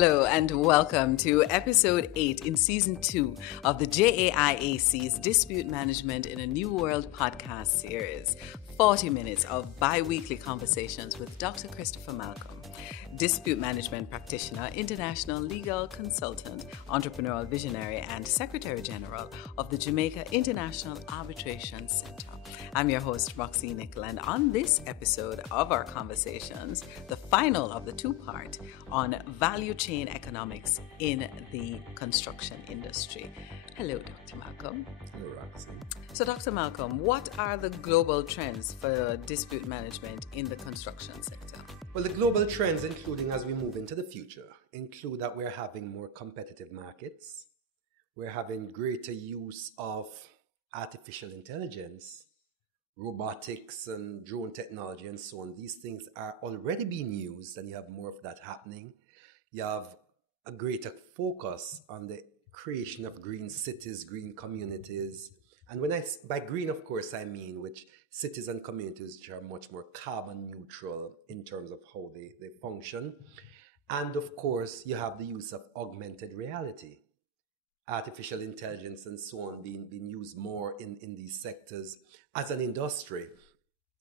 Hello and welcome to episode 8 in season 2 of the JAIAC's Dispute Management in a New World podcast series. 40 minutes of bi-weekly conversations with Dr. Christopher Malcolm, dispute management practitioner, international legal consultant, entrepreneurial visionary, and Secretary General of the Jamaica International Arbitration Center. I'm your host, Roxene Nickle, and on this episode of our conversations, the final of the two-part on value chain economics in the construction industry. Hello, Dr. Malcolm. Hello, Roxene. So, Dr. Malcolm, what are the global trends for dispute management in the construction sector? Well, the global trends, including as we move into the future, include that we're having more competitive markets. We're having greater use of artificial intelligence, robotics and drone technology and so on. These things are already being used, and you have more of that happening. You have a greater focus on the creation of green cities, green communities. And by green, of course, I mean which cities and communities which are much more carbon neutral in terms of how they function. And of course, you have the use of augmented reality, artificial intelligence and so on being used more in these sectors as an industry.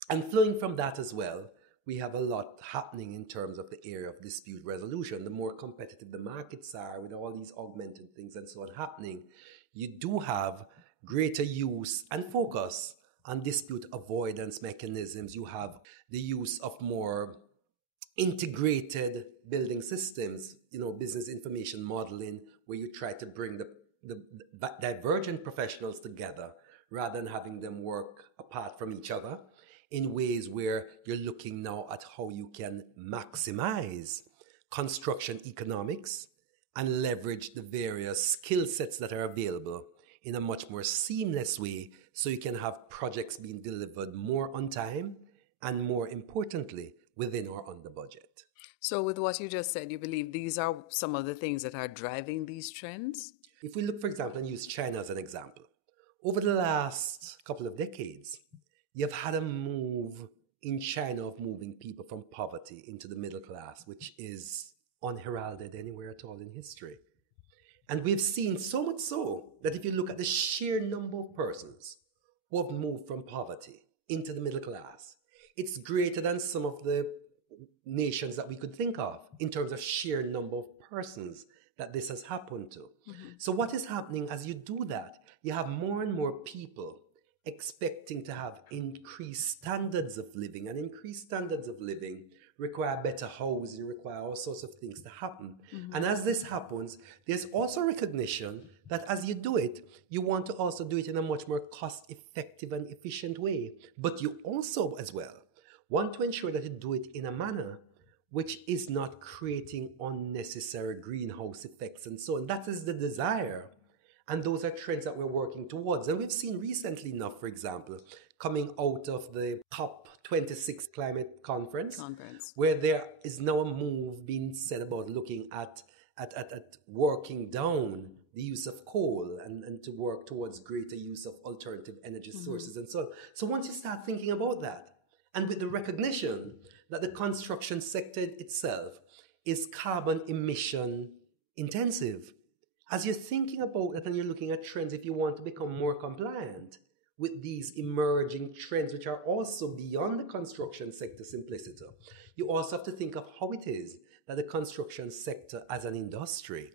And flowing from that as well, we have a lot happening in terms of the area of dispute resolution. The more competitive the markets are with all these augmented things and so on happening, you do have greater use and focus on dispute avoidance mechanisms. You have the use of more integrated building systems, business information modeling, where you try to bring the divergent professionals together rather than having them work apart from each other, in ways where you're looking now at how you can maximize construction economics and leverage the various skill sets that are available in a much more seamless way, so you can have projects being delivered more on time and, more importantly, within or under budget. So with what you just said, you believe these are some of the things that are driving these trends? If we look, for example, and use China as an example, over the last couple of decades, you've had a move in China of moving people from poverty into the middle class, which is unheralded anywhere at all in history. And we've seen so much so that if you look at the sheer number of persons who have moved from poverty into the middle class, it's greater than some of the nations that we could think of in terms of sheer number of persons that this has happened to. Mm-hmm. So what is happening as you do that? You have more and more people expecting to have increased standards of living, and increased standards of living require better housing, require all sorts of things to happen. Mm-hmm. And as this happens, there's also recognition that as you do it, you want to also do it in a much more cost-effective and efficient way. But you also, as well, want to ensure that you do it in a manner which is not creating unnecessary greenhouse effects and so on. That is the desire. And those are trends that we're working towards. And we've seen recently enough, for example, coming out of the COP26 climate conference, where there is now a move being said about looking at working down the use of coal and to work towards greater use of alternative energy sources and so on. So once you start thinking about that, and with the recognition that the construction sector itself is carbon emission intensive, as you're thinking about that and you're looking at trends, if you want to become more compliant with these emerging trends, which are also beyond the construction sector simplicity, you also have to think of how it is that the construction sector as an industry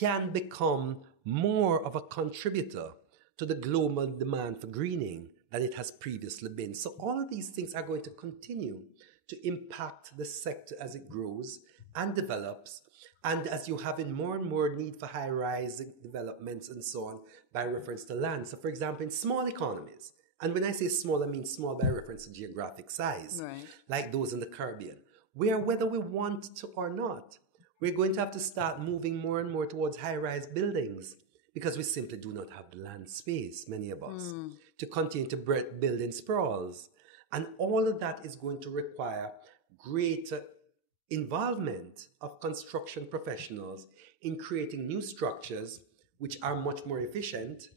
can become more of a contributor to the global demand for greening than it has previously been. So all of these things are going to continue to impact the sector as it grows and develops, and as you have in more and more need for high-rise developments and so on by reference to land. So for example, in small economies, and when I say small, I mean small by reference to geographic size, right, like those in the Caribbean, where whether we want to or not, we're going to have to start moving more and more towards high-rise buildings, because we simply do not have the land space, many of us, to continue to build in sprawls. And all of that is going to require greater involvement of construction professionals in creating new structures which are much more efficient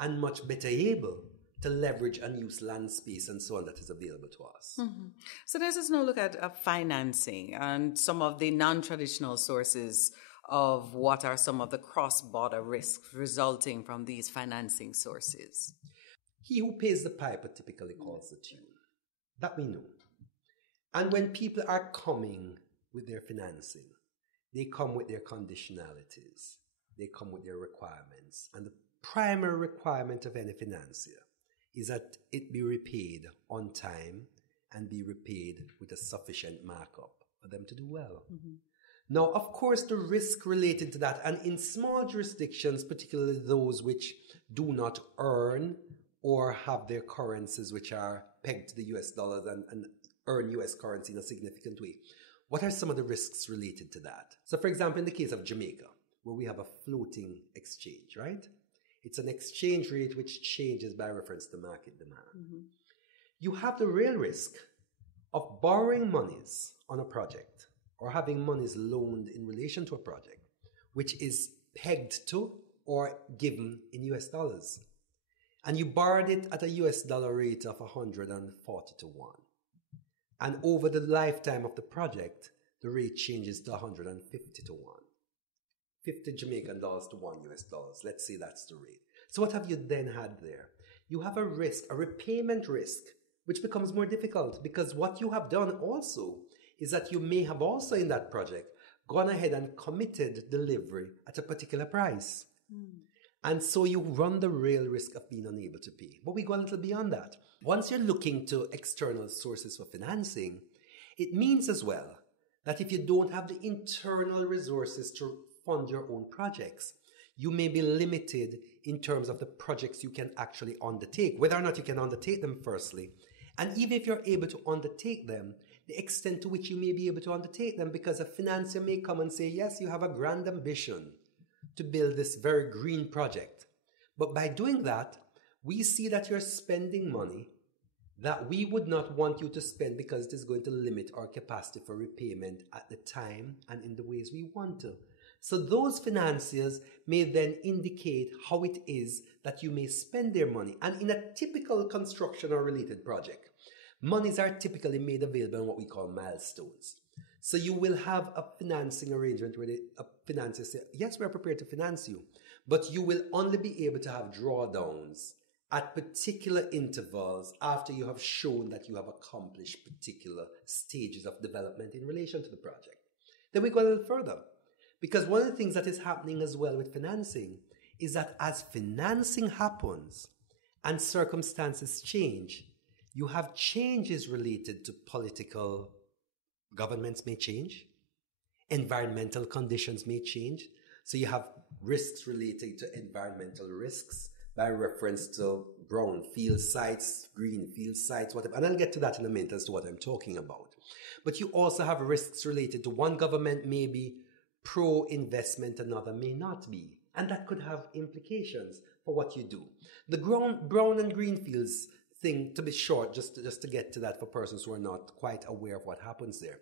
and much better able to leverage unused land space and so on that is available to us. Mm-hmm. So let us now look at financing and some of the non-traditional sources of what are some of the cross-border risks resulting from these financing sources. He who pays the piper typically calls the tune. That we know. And when people are coming with their financing, they come with their conditionalities. They come with their requirements. And the primary requirement of any financier is that it be repaid on time and be repaid with a sufficient markup for them to do well. Mm-hmm. Now, of course, the risk related to that, and in small jurisdictions, particularly those which do not earn or have their currencies which are pegged to the US dollars and earn US currency in a significant way, what are some of the risks related to that? So, for example, in the case of Jamaica, where we have a floating exchange, right? It's an exchange rate which changes by reference to market demand. Mm-hmm. You have the real risk of borrowing monies on a project or having monies loaned in relation to a project, which is pegged to or given in US dollars. And you borrowed it at a US dollar rate of 140 to 1. And over the lifetime of the project, the rate changes to 150 to 1. 50 Jamaican dollars to 1 US dollars. Let's say that's the rate. So what have you then had there? You have a risk, a repayment risk, which becomes more difficult because what you have done also is that you may have also in that project gone ahead and committed delivery at a particular price. And so you run the real risk of being unable to pay. But we go a little beyond that. Once you're looking to external sources for financing, it means as well that if you don't have the internal resources to fund your own projects, you may be limited in terms of the projects you can actually undertake, whether or not you can undertake them firstly. And even if you're able to undertake them, the extent to which you may be able to undertake them, because a financier may come and say, yes, you have a grand ambition to build this very green project. But by doing that, we see that you're spending money that we would not want you to spend because it is going to limit our capacity for repayment at the time and in the ways we want to. So those financiers may then indicate how it is that you may spend their money. And in a typical construction or related project, monies are typically made available in what we call milestones. So you will have a financing arrangement where a financier says, yes, we're prepared to finance you, but you will only be able to have drawdowns at particular intervals after you have shown that you have accomplished particular stages of development in relation to the project. Then we go a little further, because one of the things that is happening as well with financing is that as financing happens and circumstances change, you have changes related to political governments may change, environmental conditions may change. So you have risks related to environmental risks by reference to brownfield sites, greenfield sites, whatever. And I'll get to that in a minute as to what I'm talking about. But you also have risks related to one government may be pro-investment, another may not be. And that could have implications for what you do. The brown and greenfields thing, to be short, just to get to that for persons who are not quite aware of what happens there.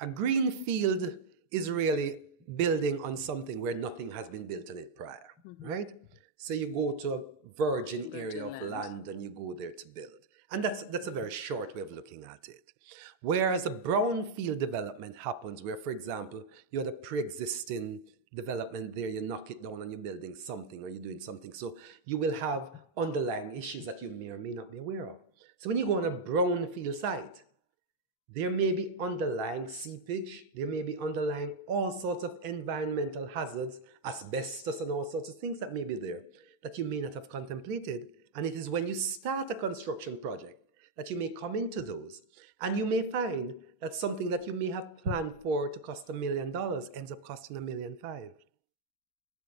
A green field is really building on something where nothing has been built on it prior, right? So you go to a virgin area of land and you go there to build. And that's a very short way of looking at it. Whereas a brownfield development happens where, for example, you had a pre-existing development there, you knock it down and you're building something or you're doing something. So you will have underlying issues that you may or may not be aware of. So when you go on a brownfield site, there may be underlying seepage, there may be underlying all sorts of environmental hazards, asbestos and all sorts of things that may be there that you may not have contemplated. And it is when you start a construction project that you may come into those. And you may find that something that you may have planned for to cost $1 million ends up costing $1.5 million.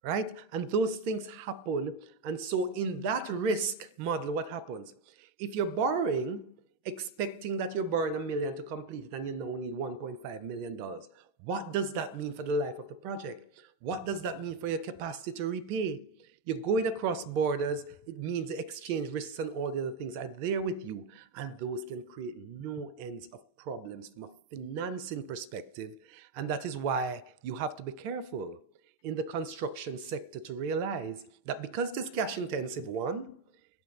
Right? And those things happen. And so in that risk model, what happens? If you're borrowing, expecting that you're borrowing $1 million to complete it and you now need $1.5 million, what does that mean for the life of the project? What does that mean for your capacity to repay? You're going across borders, it means the exchange risks and all the other things are there with you, and those can create no ends of problems from a financing perspective, and that is why you have to be careful in the construction sector to realize that because it is cash intensive, one,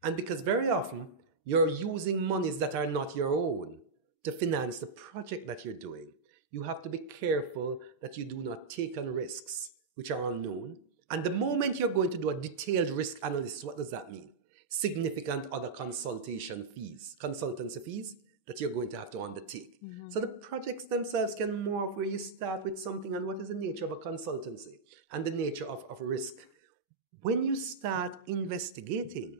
And because very often you're using monies that are not your own to finance the project that you're doing, you have to be careful that you do not take on risks which are unknown. And the moment you're going to do a detailed risk analysis, what does that mean? Significant other consultancy fees that you're going to have to undertake. Mm-hmm. So the projects themselves can morph where you start with something and what is the nature of a consultancy and the nature of risk. When you start investigating,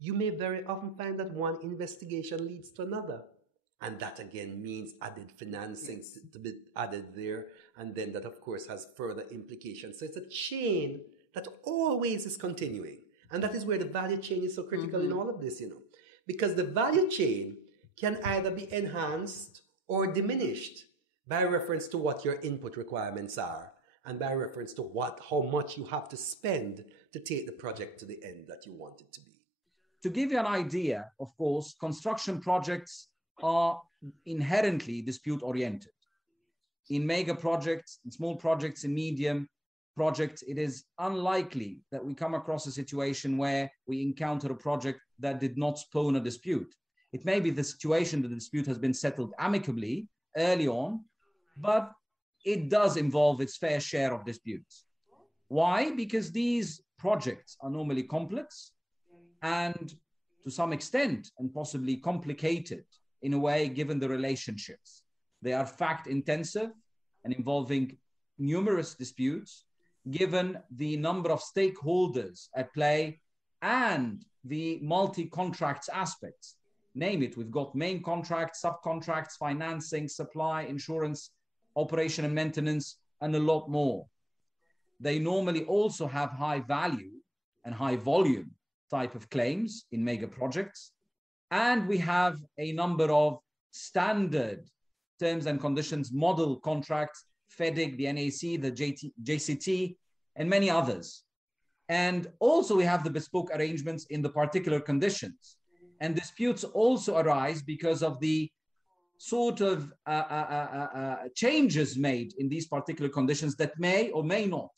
you may very often find that one investigation leads to another. And that again means added financing to be added there. And then that, of course, has further implications. So it's a chain that always is continuing. And that is where the value chain is so critical in all of this, because the value chain can either be enhanced or diminished by reference to what your input requirements are and by reference to how much you have to spend to take the project to the end that you want it to be. To give you an idea, of course, construction projects are inherently dispute-oriented. In mega projects, in small projects, in medium projects, it is unlikely that we come across a situation where we encounter a project that did not spawn a dispute. It may be the situation that the dispute has been settled amicably early on, but it does involve its fair share of disputes. Why? Because these projects are normally complex and to some extent and possibly complicated in a way, given the relationships. They are fact-intensive and involving numerous disputes, given the number of stakeholders at play and the multi-contracts aspects. Name it, we've got main contracts, subcontracts, financing, supply, insurance, operation and maintenance, and a lot more. They normally also have high value and high volume type of claims in mega projects. And we have a number of standard terms and conditions model contracts, FEDIC, the NAC, the JCT, and many others. And also we have the bespoke arrangements in the particular conditions. And disputes also arise because of the sort of changes made in these particular conditions that may or may not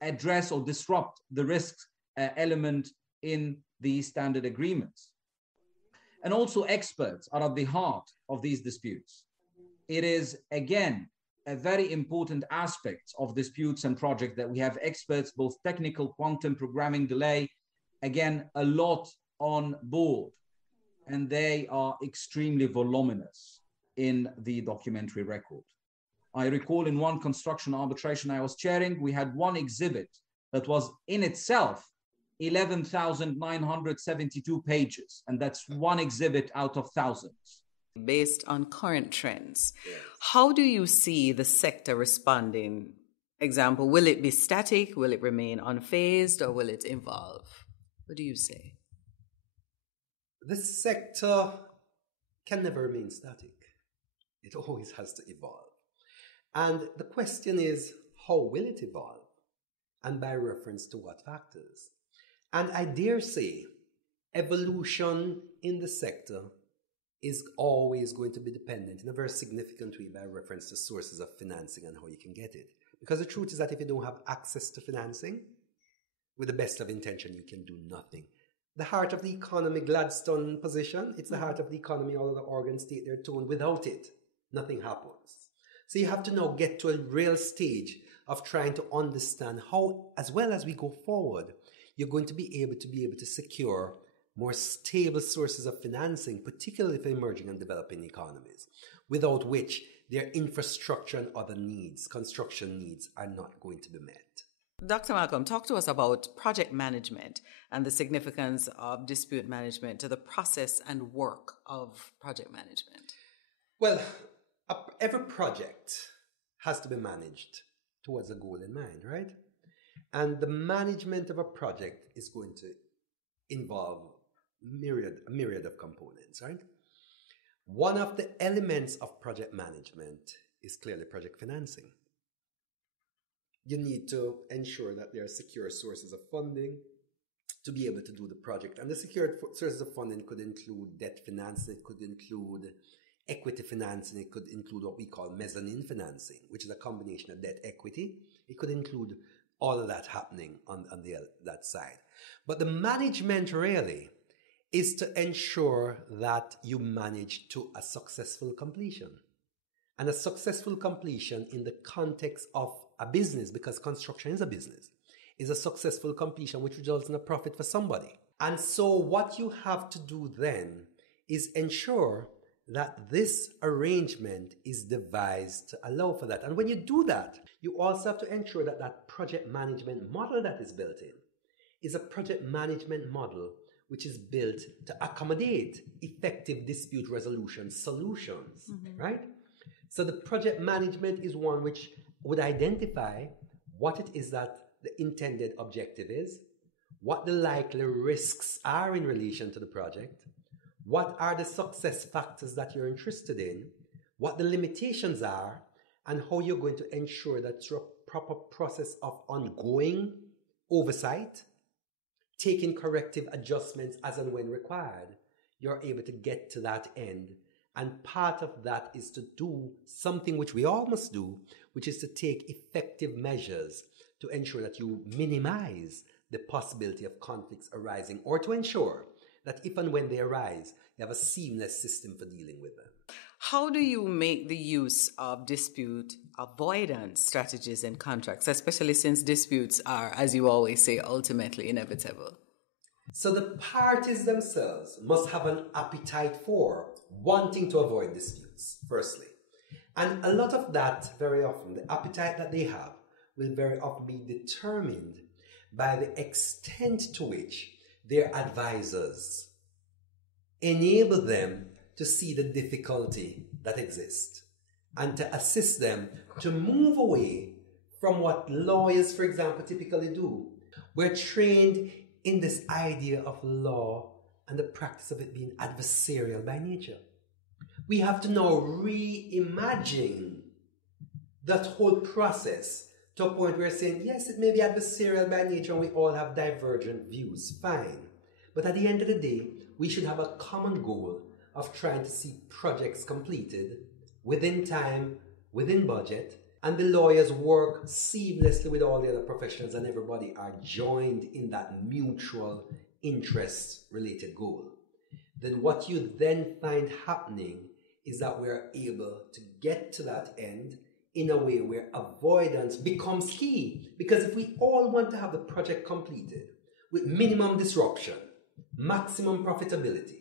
address or disrupt the risk element in the standard agreements. And also experts are at the heart of these disputes. It is, again, a very important aspect of disputes and projects that we have experts, both technical, quantum, programming, delay, again, a lot on board. And they are extremely voluminous in the documentary record. I recall in one construction arbitration I was chairing, we had one exhibit that was in itself 11,972 pages, and that's one exhibit out of thousands. Based on current trends, how do you see the sector responding? Example, will it be static? Will it remain unphased? Or will it evolve? What do you say? The sector can never remain static. It always has to evolve. And the question is, how will it evolve? And by reference to what factors? And I dare say, evolution in the sector is always going to be dependent in a very significant way by reference to sources of financing and how you can get it. Because the truth is that if you don't have access to financing, with the best of intention, you can do nothing. The heart of the economy, Gladstone position, it's the heart of the economy, all of the organs state their tone. Without it, nothing happens. So you have to now get to a real stage of trying to understand how, as well as we go forward, you're going to be able to secure more stable sources of financing, particularly for emerging and developing economies, without which their infrastructure and other needs, construction needs, are not going to be met. Dr. Malcolm, talk to us about project management and the significance of dispute management to the process and work of project management. Well, every project has to be managed towards a goal in mind, right? And the management of a project is going to involve a myriad of components, right? One of the elements of project management is clearly project financing. You need to ensure that there are secure sources of funding to be able to do the project. And the secured sources of funding could include debt financing, it could include equity financing, it could include what we call mezzanine financing, which is a combination of debt equity. It could include all of that happening on that side. But the management really is to ensure that you manage to a successful completion. And a successful completion in the context of a business, because construction is a business, is a successful completion which results in a profit for somebody. And so what you have to do then is ensure that this arrangement is devised to allow for that. And when you do that, you also have to ensure that that project management model that is built in is a project management model which is built to accommodate effective dispute resolution solutions, right? So the project management is one which would identify what it is that the intended objective is, what the likely risks are in relation to the project, what are the success factors that you're interested in, what the limitations are, and how you're going to ensure that through a proper process of ongoing oversight, taking corrective adjustments as and when required, you're able to get to that end. And part of that is to do something which we all must do, which is to take effective measures to ensure that you minimize the possibility of conflicts arising, or to ensure that if and when they arise, you have a seamless system for dealing with them. How do you make the use of dispute avoidance strategies in contracts, especially since disputes are, as you always say, ultimately inevitable? So the parties themselves must have an appetite for wanting to avoid disputes, firstly. And a lot of that, very often, the appetite that they have will very often be determined by the extent to which their advisors enable them to see the difficulty that exists and to assist them to move away from what lawyers, for example, typically do. We're trained in this idea of law and the practice of it being adversarial by nature. We have to now reimagine that whole process to a point where we're saying, yes, it may be adversarial by nature and we all have divergent views, fine. But at the end of the day, we should have a common goal of trying to see projects completed within time, within budget, and the lawyers work seamlessly with all the other professionals and everybody are joined in that mutual interest-related goal. Then what you then find happening is that we're able to get to that end in a way where avoidance becomes key. Because if we all want to have the project completed with minimum disruption, maximum profitability,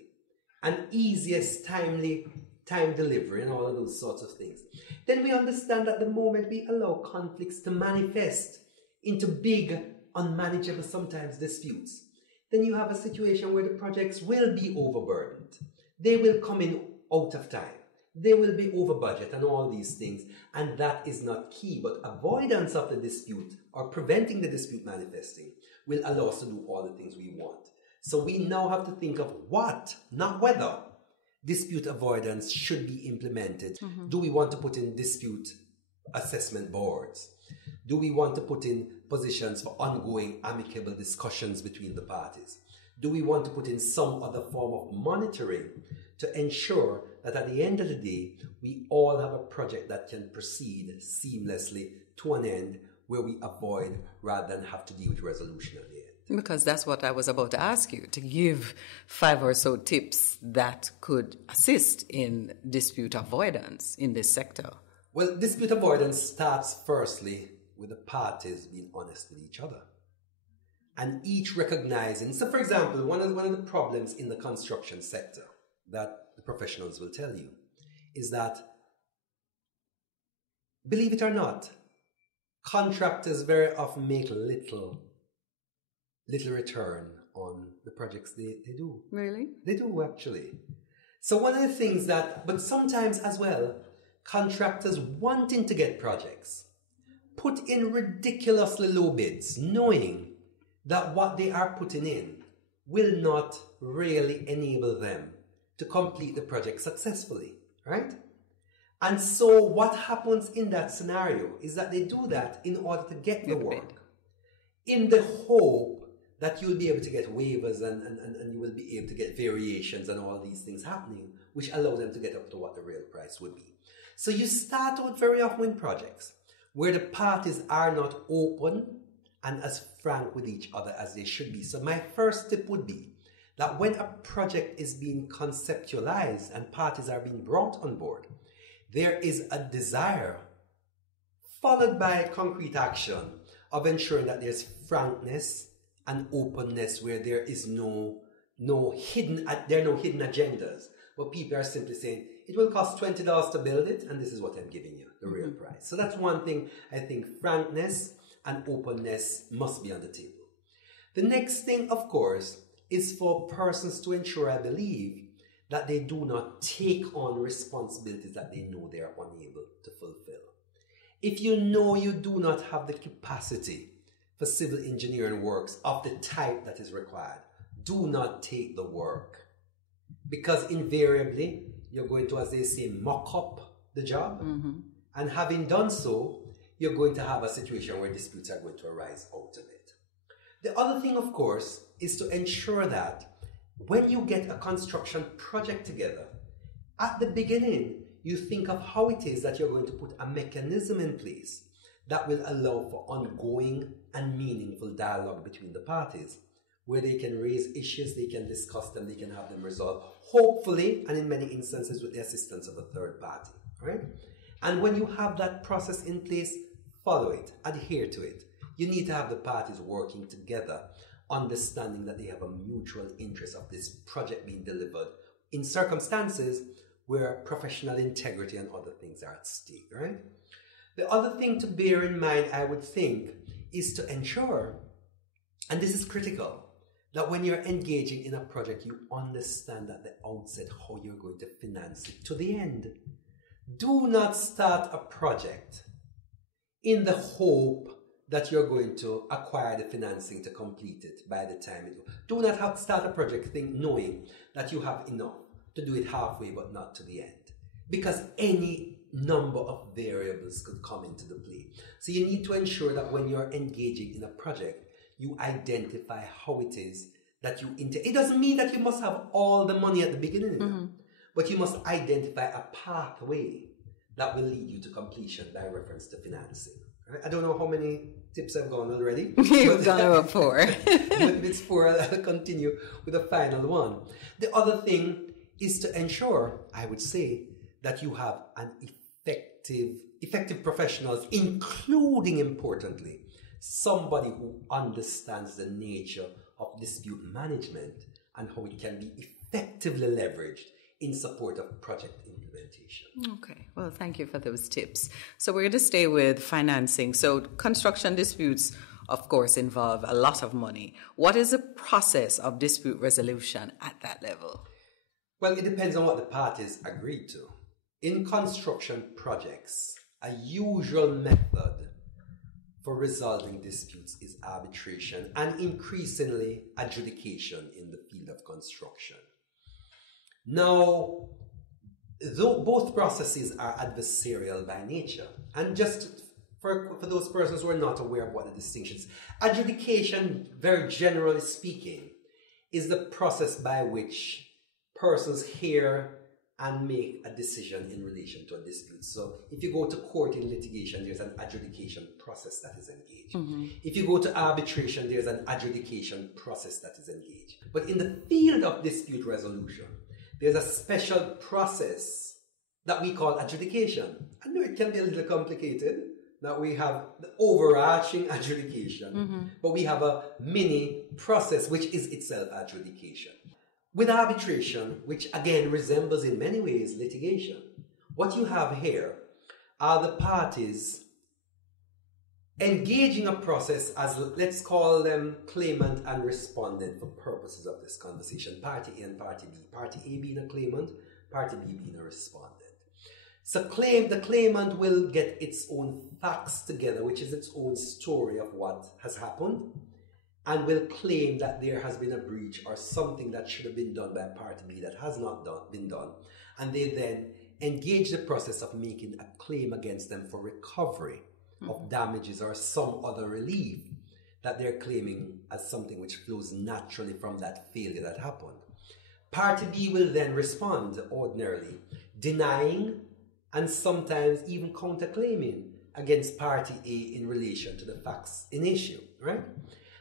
and easiest time delivery and all of those sorts of things, then we understand that the moment we allow conflicts to manifest into big, unmanageable, sometimes disputes, then you have a situation where the projects will be overburdened. They will come in out of time. They will be over budget and all these things. And that is not key. But avoidance of the dispute or preventing the dispute manifesting will allow us to do all the things we want. So we now have to think of what, not whether, dispute avoidance should be implemented. Mm-hmm. Do we want to put in dispute assessment boards? Do we want to put in positions for ongoing amicable discussions between the parties? Do we want to put in some other form of monitoring to ensure that at the end of the day, we all have a project that can proceed seamlessly to an end where we avoid rather than have to deal with resolution at the end? Because that's what I was about to ask you, to give 5 or so tips that could assist in dispute avoidance in this sector. Well, dispute avoidance starts firstly with the parties being honest with each other and each recognizing. So, for example, one of the problems in the construction sector that the professionals will tell you is that, believe it or not, contractors very often make little return on the projects they do. Really? They do, actually. So one of the things but sometimes as well, contractors wanting to get projects put in ridiculously low bids, knowing that what they are putting in will not really enable them to complete the project successfully, right? And so what happens in that scenario is that they do that in order to get the work, in the hope that you'll be able to get waivers and you will be able to get variations and all these things happening, which allow them to get up to what the real price would be. So you start out very often in projects where the parties are not open and as frank with each other as they should be. So my first tip would be that when a project is being conceptualized and parties are being brought on board, there is a desire followed by concrete action of ensuring that there's frankness and openness where there is no hidden agendas, but people are simply saying, it will cost $20 to build it, and this is what I'm giving you, the real price. So that's one thing. I think frankness and openness must be on the table. The next thing, of course, is for persons to ensure, I believe, that they do not take on responsibilities that they know they are unable to fulfill. If you know you do not have the capacity for civil engineering works of the type that is required, do not take the work. Because invariably, you're going to, as they say, mock up the job. And having done so, you're going to have a situation where disputes are going to arise out of it. The other thing, of course, is to ensure that when you get a construction project together, at the beginning, you think of how it is that you're going to put a mechanism in place that will allow for ongoing and meaningful dialogue between the parties, where they can raise issues, they can discuss them, they can have them resolved, hopefully, and in many instances with the assistance of a third party, right? And when you have that process in place, follow it, adhere to it. You need to have the parties working together, understanding that they have a mutual interest of this project being delivered in circumstances where professional integrity and other things are at stake, right? The other thing to bear in mind, I would think, is to ensure, and this is critical, that when you're engaging in a project, you understand at the outset how you're going to finance it to the end. Do not start a project in the hope that you're going to acquire the financing to complete it by the time it... Do not start a project knowing that you have enough to do it halfway but not to the end. Because any number of variables could come into the play. So you need to ensure that when you're engaging in a project, you identify how it is that you... It doesn't mean that you must have all the money at the beginning, but you must identify a pathway that will lead you to completion by reference to financing. I don't know how many tips I've gone already. You've gone over 4. But if it's 4, I'll continue with the final one. The other thing is to ensure, I would say, that you have an effective professionals, including, importantly, somebody who understands the nature of dispute management and how it can be effectively leveraged in support of project implementation. Okay, well, thank you for those tips. So we're going to stay with financing. So construction disputes, of course, involve a lot of money. What is the process of dispute resolution at that level? Well, it depends on what the parties agreed to. In construction projects, a usual method for resolving disputes is arbitration and increasingly adjudication in the field of construction. Now, though both processes are adversarial by nature, and just for those persons who are not aware of what the distinctions, adjudication, very generally speaking, is the process by which persons hear and make a decision in relation to a dispute. So if you go to court in litigation, there's an adjudication process that is engaged. If you go to arbitration, there's an adjudication process that is engaged. But in the field of dispute resolution, there's a special process that we call adjudication. I know it can be a little complicated, that we have the overarching adjudication, but we have a mini process which is itself adjudication. With arbitration, which again resembles in many ways litigation, what you have here are the parties engaging a process as, let's call them claimant and respondent for purposes of this conversation. Party A and Party B. Party A being a claimant, Party B being a respondent. So the claimant will get its own facts together, which is its own story of what has happened, and will claim that there has been a breach or something that should have been done by Party B that has not been done. And they then engage the process of making a claim against them for recovery of damages or some other relief that they're claiming as something which flows naturally from that failure that happened. Party B will then respond ordinarily, denying and sometimes even counterclaiming against Party A in relation to the facts in issue, right?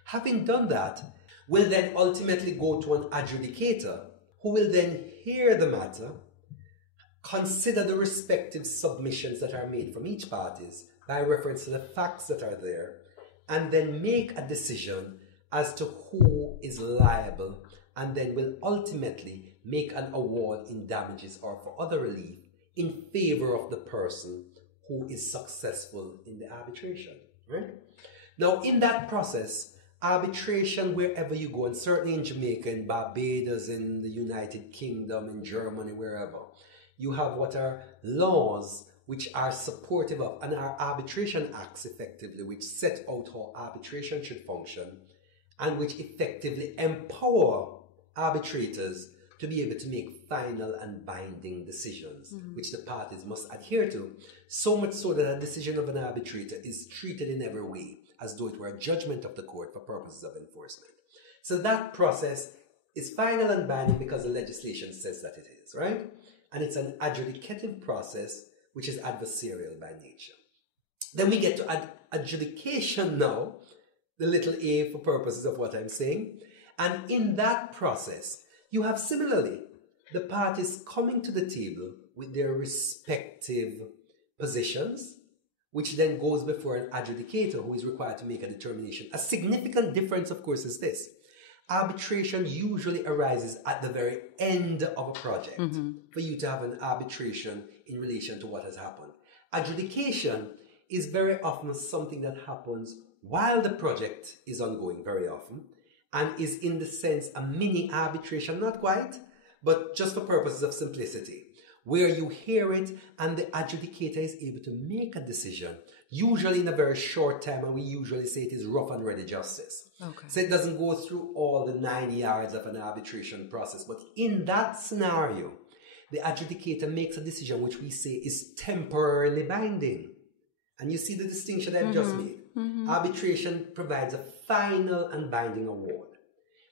Having done that, will then ultimately go to an adjudicator who will then hear the matter, consider the respective submissions that are made from each parties by reference to the facts that are there, and then make a decision as to who is liable, and then will ultimately make an award in damages or for other relief in favor of the person who is successful in the arbitration. Right? Now, in that process, arbitration, wherever you go, and certainly in Jamaica, in Barbados, in the United Kingdom, in Germany, wherever, you have what are laws which are supportive of, and are arbitration acts effectively, which set out how arbitration should function, and which effectively empower arbitrators to be able to make final and binding decisions, which the parties must adhere to. So much so that a decision of an arbitrator is treated in every way as though it were a judgment of the court for purposes of enforcement. So that process is final and binding because the legislation says that it is, right? And it's an adjudicative process which is adversarial by nature. Then we get to adjudication now, the little a for purposes of what I'm saying. And in that process, you have similarly the parties coming to the table with their respective positions, which then goes before an adjudicator who is required to make a determination. A significant difference, of course, is this. Arbitration usually arises at the very end of a project for you to have an arbitration in relation to what has happened. Adjudication is very often something that happens while the project is ongoing, very often, and is in the sense a mini arbitration, not quite, but just for purposes of simplicity, where you hear it and the adjudicator is able to make a decision, usually in a very short time, and we usually say it is rough and ready justice. Okay. So it doesn't go through all the 9 yards of an arbitration process, but in that scenario, the adjudicator makes a decision which we say is temporarily binding. And you see the distinction I've just made. Arbitration provides a final and binding award.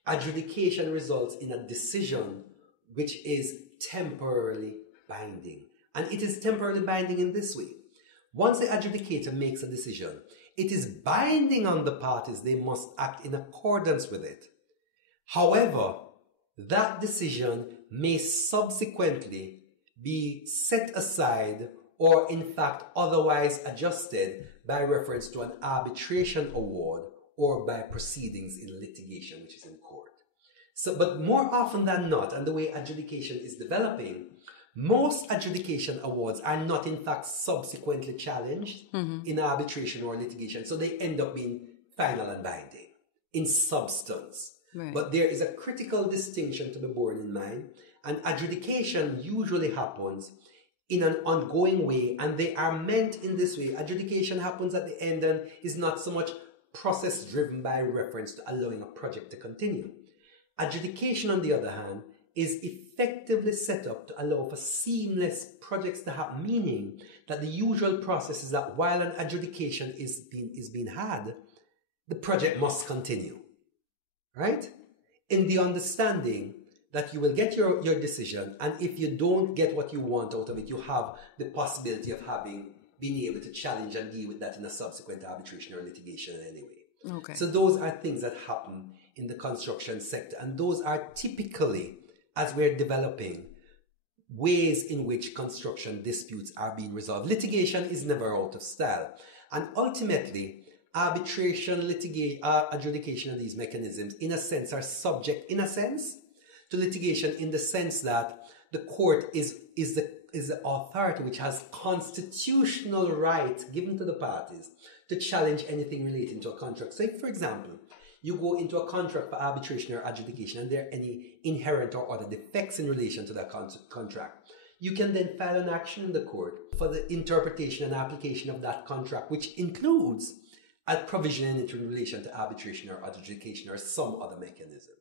Adjudication results in a decision which is temporarily binding. And it is temporarily binding in this way. Once the adjudicator makes a decision, it is binding on the parties. They must act in accordance with it. However, that decision may subsequently be set aside or in fact otherwise adjusted by reference to an arbitration award or by proceedings in litigation, which is in court. So, but more often than not, and the way adjudication is developing, most adjudication awards are not in fact subsequently challenged in arbitration or litigation. So they end up being final and binding in substance. Right. But there is a critical distinction to be borne in mind, and adjudication usually happens in an ongoing way, and they are meant in this way. Adjudication happens at the end and is not so much process driven by reference to allowing a project to continue. Adjudication, on the other hand, is effectively set up to allow for seamless projects to have meaning, that the usual process is that while an adjudication is being had, the project must continue, right? In the understanding that you will get your decision, and if you don't get what you want out of it, you have the possibility of being able to challenge and deal with that in a subsequent arbitration or litigation anyway. Okay. So those are things that happen in the construction sector, and those are typically, as we're developing, ways in which construction disputes are being resolved. Litigation is never out of style, and ultimately arbitration, adjudication of these mechanisms in a sense are subject, in a sense, to litigation, in the sense that the court is the authority which has constitutional right given to the parties to challenge anything relating to a contract. So if, for example, you go into a contract for arbitration or adjudication and there are any inherent or other defects in relation to that contract, you can then file an action in the court for the interpretation and application of that contract, which includes a provision in it in relation to arbitration or adjudication or some other mechanism.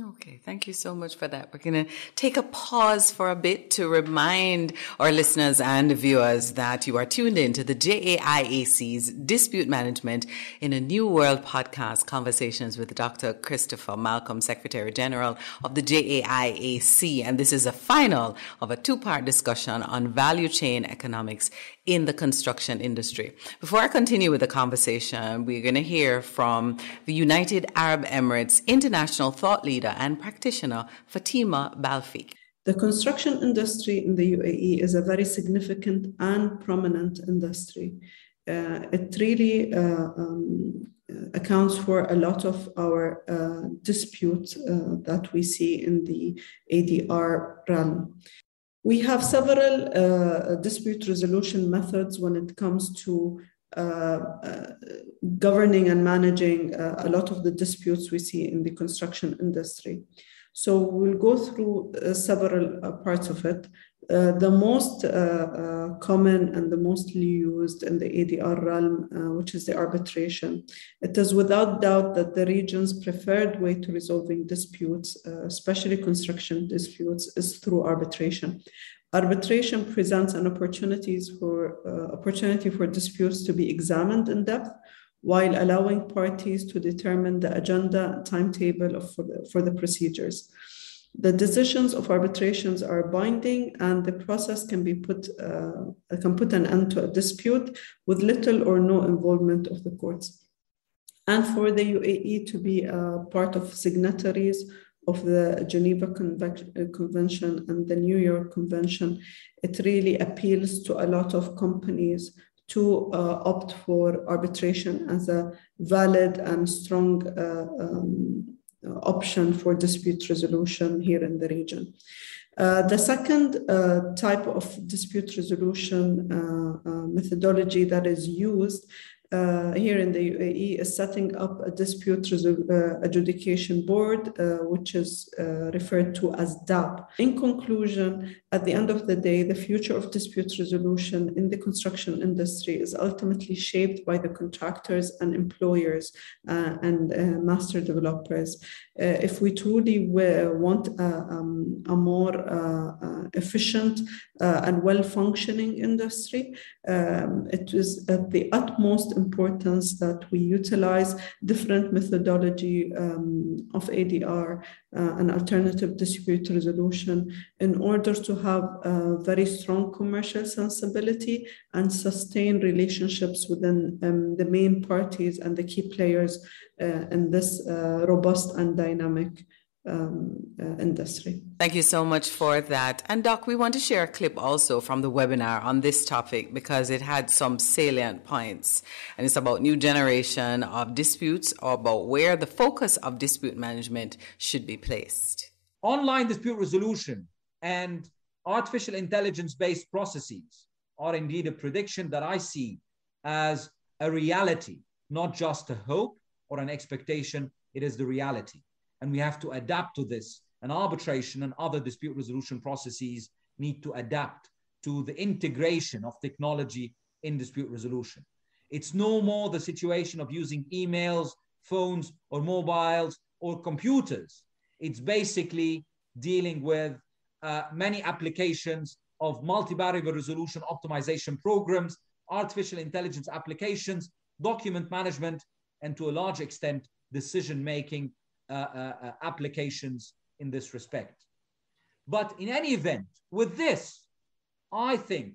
Okay, thank you so much for that. We're going to take a pause for a bit to remind our listeners and viewers that you are tuned in to the JAIAC's Dispute Management in a New World podcast, conversations with Dr. Christopher Malcolm, Secretary General of the JAIAC. And this is a final of a two-part discussion on value chain economics in the construction industry. Before I continue with the conversation, we're going to hear from the United Arab Emirates international thought leader and practitioner, Fatima Balfi. The construction industry in the UAE is a very significant and prominent industry. It really accounts for a lot of our disputes that we see in the ADR realm. We have several dispute resolution methods when it comes to governing and managing a lot of the disputes we see in the construction industry. So we'll go through several parts of it. The most common and the mostly used in the ADR realm, which is the arbitration. It is without doubt that the region's preferred way to resolving disputes, especially construction disputes, is through arbitration. Arbitration presents an opportunity for disputes to be examined in depth, while allowing parties to determine the agenda and timetable for the procedures. The decisions of arbitrations are binding, and the process can put an end to a dispute with little or no involvement of the courts. And for the UAE to be a part of signatories of the Geneva Convention and the New York Convention, it really appeals to a lot of companies to opt for arbitration as a valid and strong option for dispute resolution here in the region. The second type of dispute resolution methodology that is used here in the UAE is setting up a dispute adjudication board, which is referred to as DAP. In conclusion, at the end of the day, the future of dispute resolution in the construction industry is ultimately shaped by the contractors and employers and master developers. If we truly want a more efficient and well-functioning industry, it is at the utmost importance that we utilize different methodology of ADR and alternative dispute resolution in order to have a very strong commercial sensibility and sustain relationships within the main parties and the key players in this robust and dynamic industry. Thank you so much for that. And Doc, we want to share a clip also from the webinar on this topic because it had some salient points. And it's about new generation of disputes, or about where the focus of dispute management should be placed. Online dispute resolution and artificial intelligence-based processes are indeed a prediction that I see as a reality, not just a hope or an expectation. It is the reality. And we have to adapt to this. And arbitration and other dispute resolution processes need to adapt to the integration of technology in dispute resolution. It's no more the situation of using emails, phones, or mobiles, or computers. It's basically dealing with many applications of multi-variable resolution optimization programs, artificial intelligence applications, document management, and to a large extent, decision-making applications in this respect. But in any event, with this, I think,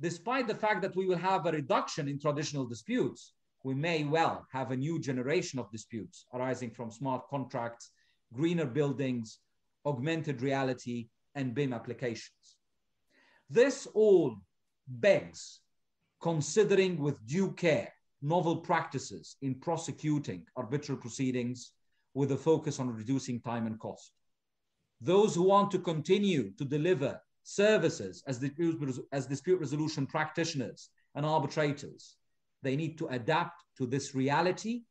despite the fact that we will have a reduction in traditional disputes, we may well have a new generation of disputes arising from smart contracts, greener buildings, augmented reality, and BIM applications. This all begs considering with due care novel practices in prosecuting arbitral proceedings with a focus on reducing time and cost. Those who want to continue to deliver services as dispute resolution practitioners and arbitrators, they need to adapt to this reality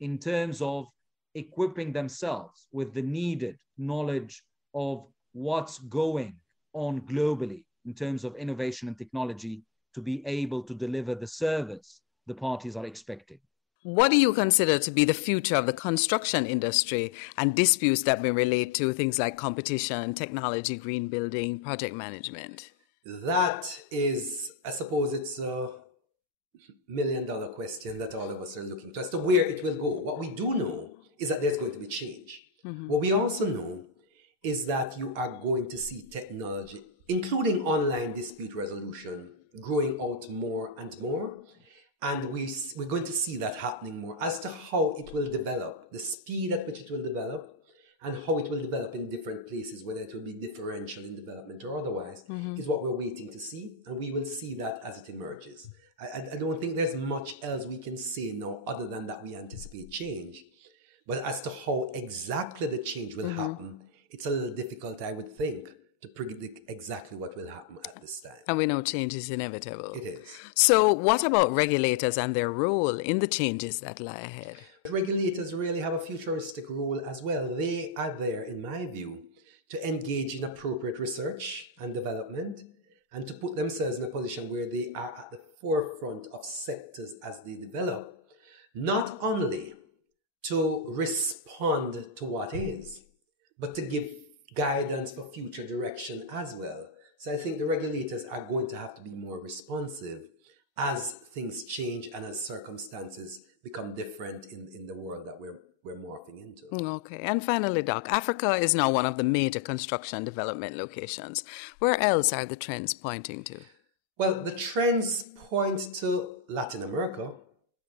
in terms of equipping themselves with the needed knowledge of what's going on globally in terms of innovation and technology to be able to deliver the service the parties are expecting. What do you consider to be the future of the construction industry and disputes that may relate to things like competition, technology, green building, project management? That is, I suppose it's a million-dollar question that all of us are looking to as to where it will go. What we do know is that there's going to be change. Mm-hmm. What we also know is that you are going to see technology, including online dispute resolution, growing out more and more. And we're going to see that happening more. As to how it will develop, the speed at which it will develop, and how it will develop in different places, whether it will be differential in development or otherwise, is what we're waiting to see. And we will see that as it emerges. I don't think there's much else we can say now other than that we anticipate change. But as to how exactly the change will happen, it's a little difficult, I would think, to predict exactly what will happen at this time. And we know change is inevitable. It is. So what about regulators and their role in the changes that lie ahead? Regulators really have a futuristic role as well. They are there, in my view, to engage in appropriate research and development and to put themselves in a position where they are at the forefront of sectors as they develop, not only to respond to what is, but to give guidance for future direction as well. So I think the regulators are going to have to be more responsive as things change and as circumstances become different in the world that we're morphing into. Okay. And finally, Doc, Africa is now one of the major construction development locations. Where else are the trends pointing to? Well, the trends point to Latin America,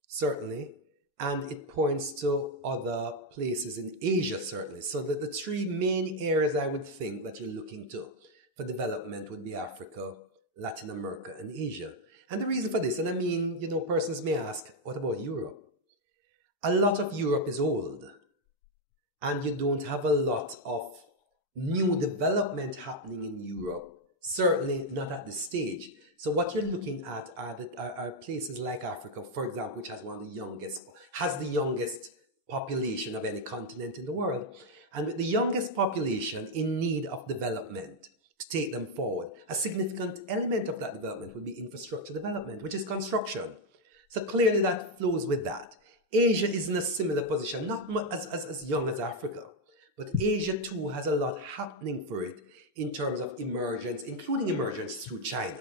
certainly, and it points to other places in Asia, certainly. So the three main areas I would think that you're looking to for development would be Africa, Latin America, and Asia. And the reason for this, and I mean, persons may ask, what about Europe? A lot of Europe is old, and you don't have a lot of new development happening in Europe, certainly not at this stage. So what you're looking at are places like Africa, for example, which has the youngest population of any continent in the world. And with the youngest population in need of development to take them forward, a significant element of that development would be infrastructure development, which is construction. So clearly that flows with that. Asia is in a similar position, not as young as Africa, but Asia too has a lot happening for it in terms of emergence, including emergence through China.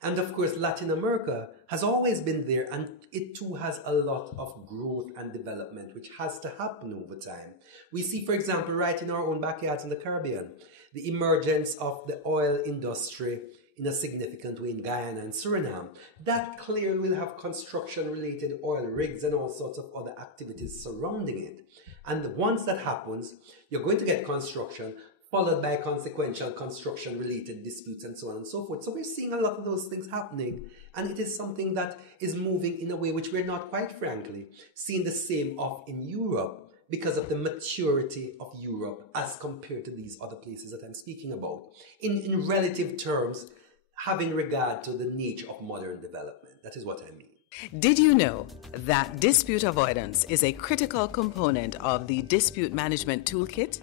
And of course, Latin America has always been there, and it too has a lot of growth and development, which has to happen over time. We see, for example, right in our own backyards in the Caribbean, the emergence of the oil industry in a significant way in Guyana and Suriname. That clearly will have construction-related oil rigs and all sorts of other activities surrounding it. And once that happens, you're going to get construction, followed by consequential construction-related disputes and so on and so forth. So we're seeing a lot of those things happening, and it is something that is moving in a way which we're not, quite frankly, seeing the same of in Europe because of the maturity of Europe as compared to these other places that I'm speaking about. In relative terms, having regard to the nature of modern development. That is what I mean. Did you know that dispute avoidance is a critical component of the Dispute Management Toolkit?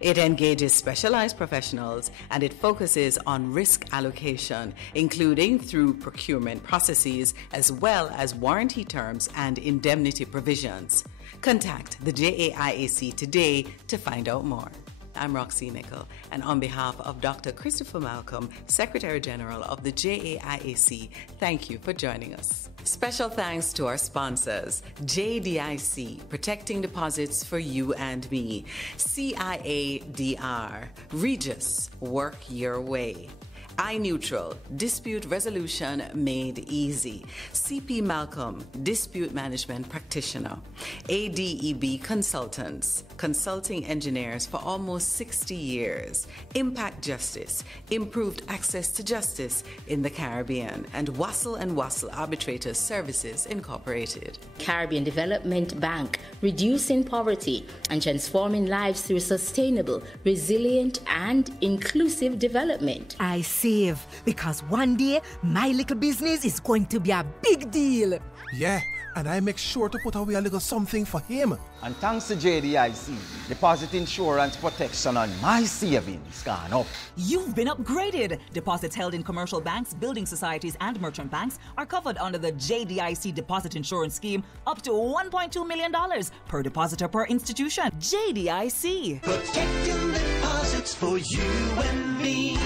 It engages specialized professionals and it focuses on risk allocation, including through procurement processes as well as warranty terms and indemnity provisions. Contact the JAIAC today to find out more. I'm Roxene Nickle, and on behalf of Dr. Christopher Malcolm, Secretary General of the JAIAC, thank you for joining us. Special thanks to our sponsors, JDIC, Protecting Deposits for You and Me, CIADR, Regis, Work Your Way, iNeutral, Dispute Resolution Made Easy, CP Malcolm, Dispute Management Practitioner, ADEB Consultants, Consulting Engineers for almost 60 years, Impact Justice, Improved Access to Justice in the Caribbean, and Wassel & Wassel Arbitrators Services Incorporated. Caribbean Development Bank, reducing poverty and transforming lives through sustainable, resilient, and inclusive development. I see save, because one day my little business is going to be a big deal. Yeah, and I make sure to put away a little something for him. And thanks to JDIC, deposit insurance protection on my savings gone up. You've been upgraded. Deposits held in commercial banks, building societies, and merchant banks are covered under the JDIC Deposit Insurance Scheme up to $1.2 million per depositor per institution. JDIC. Protecting deposits for you and me.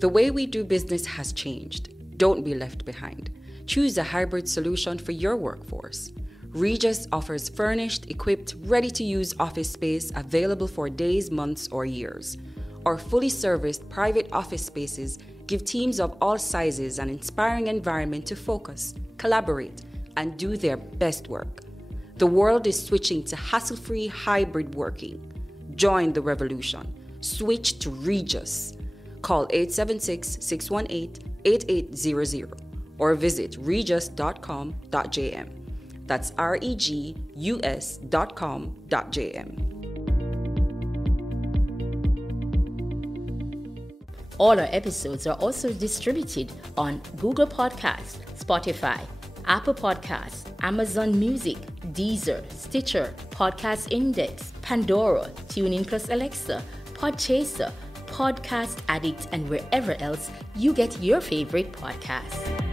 The way we do business has changed. Don't be left behind. Choose a hybrid solution for your workforce. Regis offers furnished, equipped, ready-to-use office space available for days, months, or years. Our fully serviced private office spaces give teams of all sizes an inspiring environment to focus, collaborate, and do their best work. The world is switching to hassle-free hybrid working. Join the revolution. Switch to Regis. Call 876-618-8800 or visit regis.com.jm. That's regus.com.jm. All our episodes are also distributed on Google Podcasts, Spotify, Apple Podcasts, Amazon Music, Deezer, Stitcher, Podcast Index, Pandora, TuneIn Plus Alexa, Podchaser, Podcast Addict, and wherever else you get your favorite podcasts.